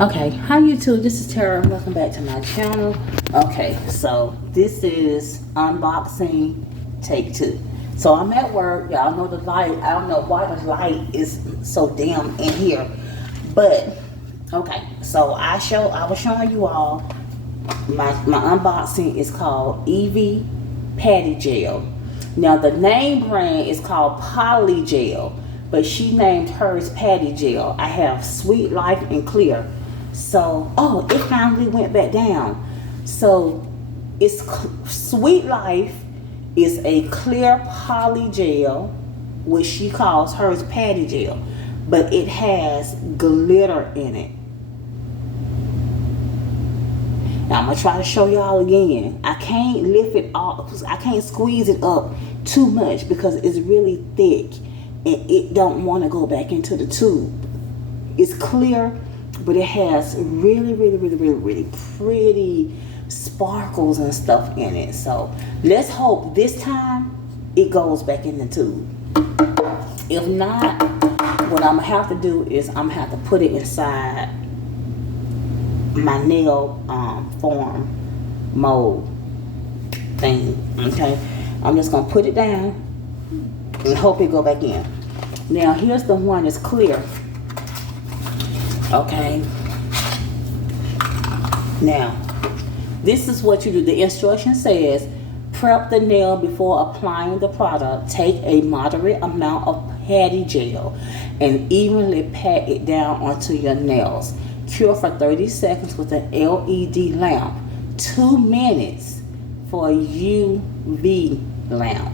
Okay, hi YouTube, this is Tara. Welcome back to my channel. Okay, so this is unboxing take 2. So I'm at work. Y'all know the light. I don't know why the light is so dim in here. But okay, so I was showing you all my unboxing is called Evie pattygel. Now the name brand is called Polygel, but she named hers pattygel. I have Sweet Life and Clear. So, oh, it finally went back down. So, it's Sweet Life is a clear polygel, which she calls hers pattygel, but it has glitter in it. Now, I'm going to try to show y'all again. I can't lift it off. I can't squeeze it up too much because it's really thick and it don't want to go back into the tube. It's clear, but it has really pretty sparkles and stuff in it. So let's hope this time it goes back in the tube. If not, what I'm gonna have to do is I'm gonna have to put it inside my nail form mold thing. Okay, I'm just gonna put it down and hope it go back in. Now here's the one that's clear. Okay, now this is what you do. The instruction says prep the nail before applying the product. Take a moderate amount of pattygel and evenly pat it down onto your nails. Cure for 30 seconds with an LED lamp. 2 minutes for a UV lamp.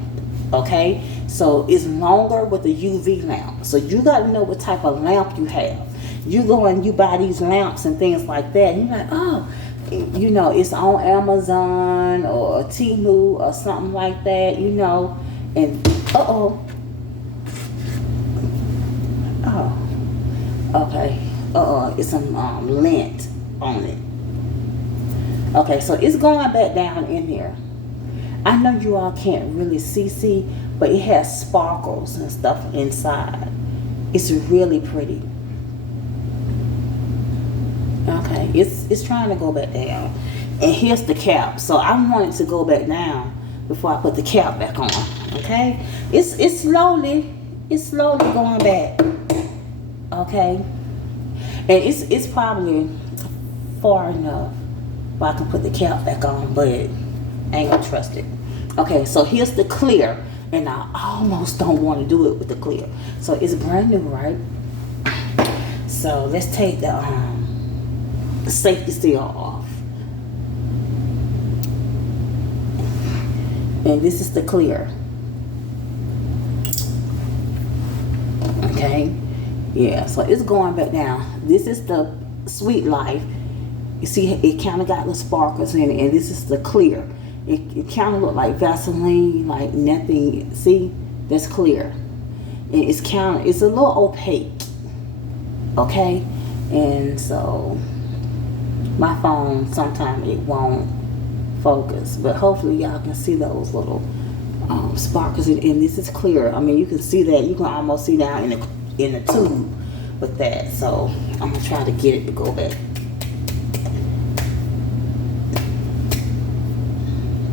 Okay, so it's longer with a UV lamp. So you got to know what type of lamp you have. You go and you buy these lamps and things like that, and you're like, oh, you know, it's on Amazon or Temu or something like that, you know, and it's some lint on it. Okay, so it's going back down in here. I know you all can't really see, but it has sparkles and stuff inside. It's really pretty. Okay, it's trying to go back down. And here's the cap. So I want it to go back down before I put the cap back on. Okay? It's slowly going back. Okay? And it's probably far enough where I can put the cap back on, but I ain't gonna trust it. Okay, so here's the clear. And I almost don't want to do it with the clear. So it's brand new, right? So let's take the safety seal off, and this is the clear. Okay, yeah, so it's going back down. This is the Sweet Life. You see it kind of got the sparkles in it, and this is the clear. It kind of look like Vaseline, like nothing. See, that's clear, and it's a little opaque. Okay, and so my phone, sometimes it won't focus, but hopefully y'all can see those little sparkles, and this is clear. I mean, you can see that. You can almost see down in the tube with that. So I'm gonna try to get it to go back.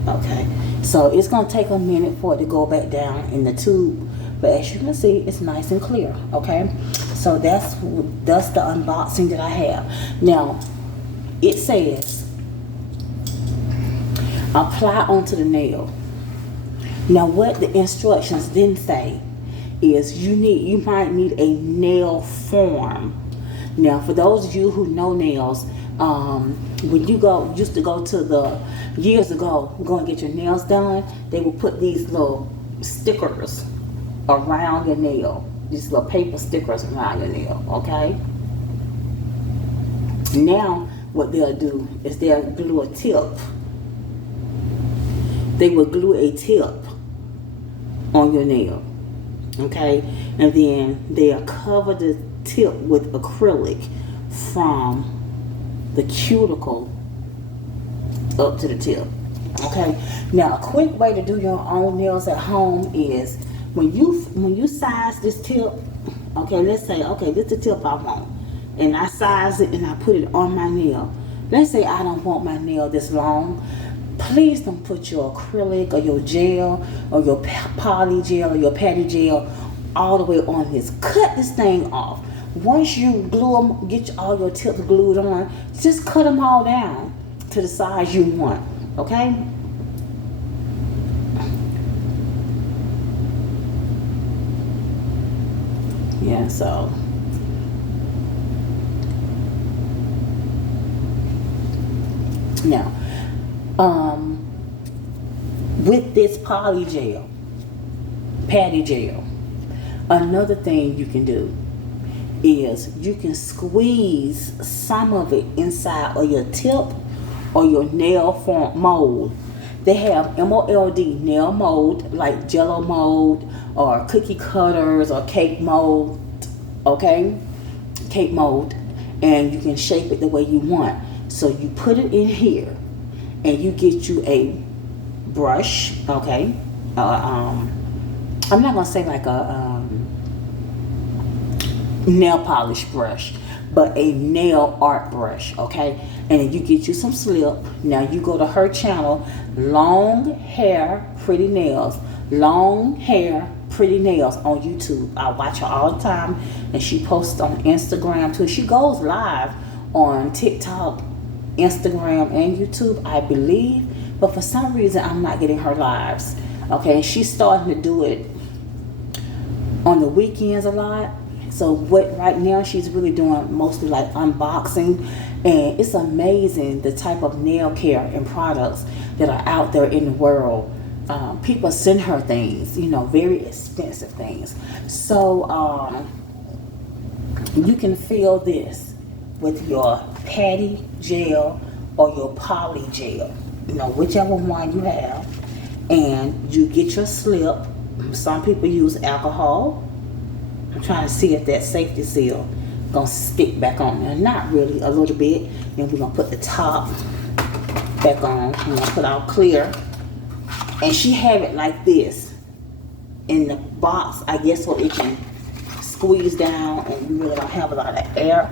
Okay, so it's gonna take a minute for it to go back down in the tube, but as you can see, it's nice and clear. Okay, so that's the unboxing that I have. Now it says apply onto the nail. Now what the instructions didn't say is you might need a nail form. Now for those of you who know nails, when you used to go to the years ago, go and get your nails done, they would put these little stickers around your nail, these little paper stickers around your nail. Okay, now what they'll do is they'll glue a tip. They will glue a tip on your nail. Okay, and then they'll cover the tip with acrylic from the cuticle up to the tip. Okay, now a quick way to do your own nails at home is when you size this tip. Okay, let's say, okay, this is the tip I want. and I size it and I put it on my nail. Let's say I don't want my nail this long. Please don't put your acrylic or your gel or your poly gel or your patty gel all the way on this. Cut this thing off. Once you glue them, get all your tips glued on, just cut them all down to the size you want, okay? Yeah, so now, with this poly gel, patty gel, another thing you can do is you can squeeze some of it inside of your tip or your nail form mold. They have MOLD nail mold, like jello mold or cookie cutters or cake mold, okay? Cake mold, and you can shape it the way you want. So you put it in here and you get you a brush, okay? I'm not gonna say like a nail polish brush, but a nail art brush, okay? And then you get you some slip. Now you go to her channel, Long Hair Pretty Nails, Long Hair Pretty Nails on YouTube. I watch her all the time, and she posts on Instagram too. She goes live on TikTok, Instagram, and YouTube, I believe, but for some reason I'm not getting her lives, okay? She's starting to do it on the weekends a lot. So what right now she's really doing mostly like unboxing, and it's amazing the type of nail care and products that are out there in the world. People send her things, you know, very expensive things. So you can fill this with your patty gel or your poly gel, you know, whichever one you have, and you get your slip. Some people use alcohol. I'm trying to see if that safety seal gonna stick back on there. Not really, a little bit. Then we're gonna put the top back on. I'm gonna put out clear. And she have it like this in the box, I guess, so it can squeeze down and you really don't have a lot of air.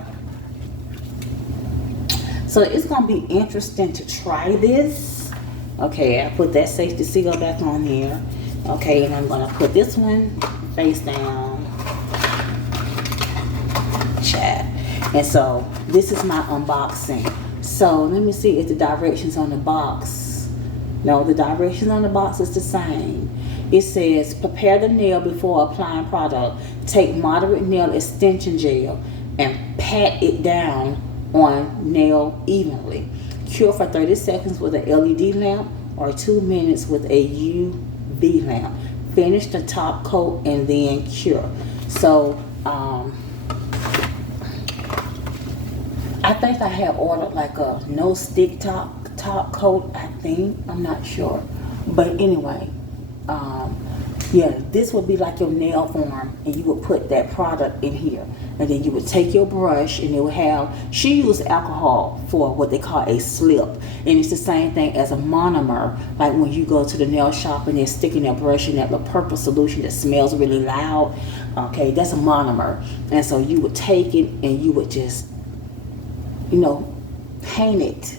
So it's gonna be interesting to try this. Okay, I put that safety seal back on here. Okay, and I'm gonna put this one face down. Chat. And so this is my unboxing. So let me see if the directions on the box. No, the directions on the box is the same. It says prepare the nail before applying product. Take moderate nail extension gel and pat it down on nail evenly. Cure for 30 seconds with an LED lamp or 2 minutes with a UV lamp. Finish the top coat and then cure. So I think I have ordered like a no stick top coat, I think. I'm not sure. But anyway, yeah, this would be like your nail form, and you would put that product in here. And then you would take your brush, and it would have, she used alcohol for what they call a slip. And it's the same thing as a monomer, like when you go to the nail shop and they're sticking their brush in that little purple solution that smells really loud. Okay, that's a monomer. And so you would take it and you would just, you know, paint it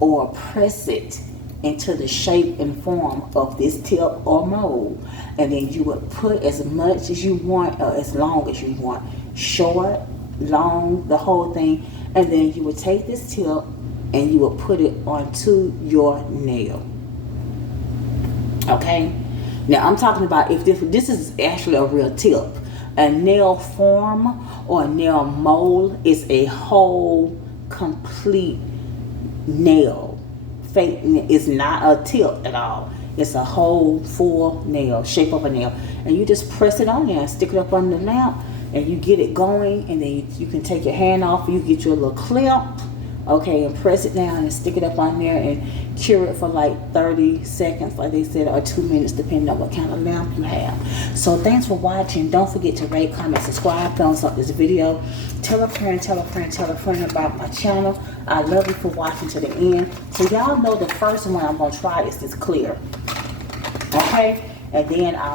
or press it into the shape and form of this tip or mold. And then you would put as much as you want or as long as you want. Short, long, the whole thing. And then you would take this tip and you would put it onto your nail. Okay? Now I'm talking about if this is actually a real tip. A nail form or a nail mold is a whole complete nail. Fake is not a tip at all. It's a whole full nail, shape of a nail, and you just press it on there and stick it up under the lamp, and you get it going. And then you can take your hand off. You get your little clip, okay, and press it down and stick it up on there and cure it for like 30 seconds, like they said, or 2 minutes, depending on what kind of lamp you have. So thanks for watching. Don't forget to rate, comment, subscribe, thumbs up this video. Tell a friend, tell a friend, tell a friend about my channel. I love you for watching to the end. So y'all know the first one I'm going to try is this clear. Okay? And then I'll